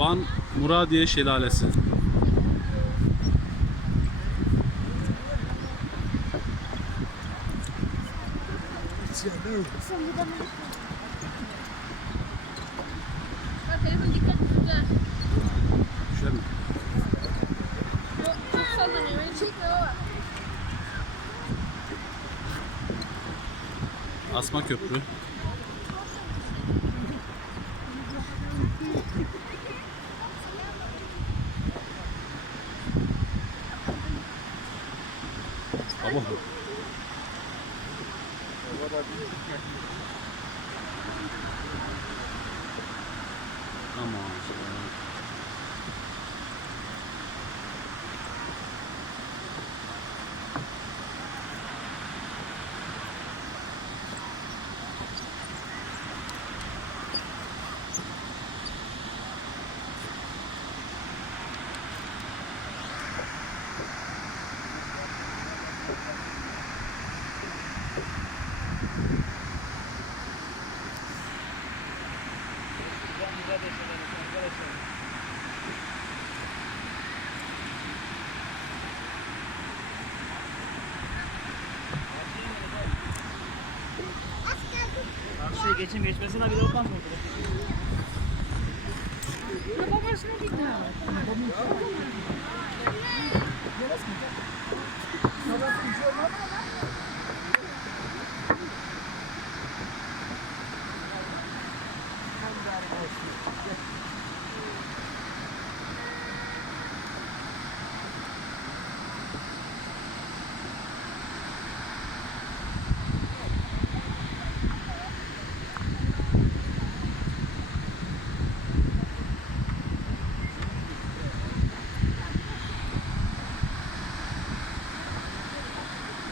Van Muradiye Şelalesi. Telefon dikkat güzel. Şöyle mi? Çok sallanıyor. Beni çekme baba. Asma Köprü. Baba. Aman. Karşıya geçin geçmesine bile olmaz mı?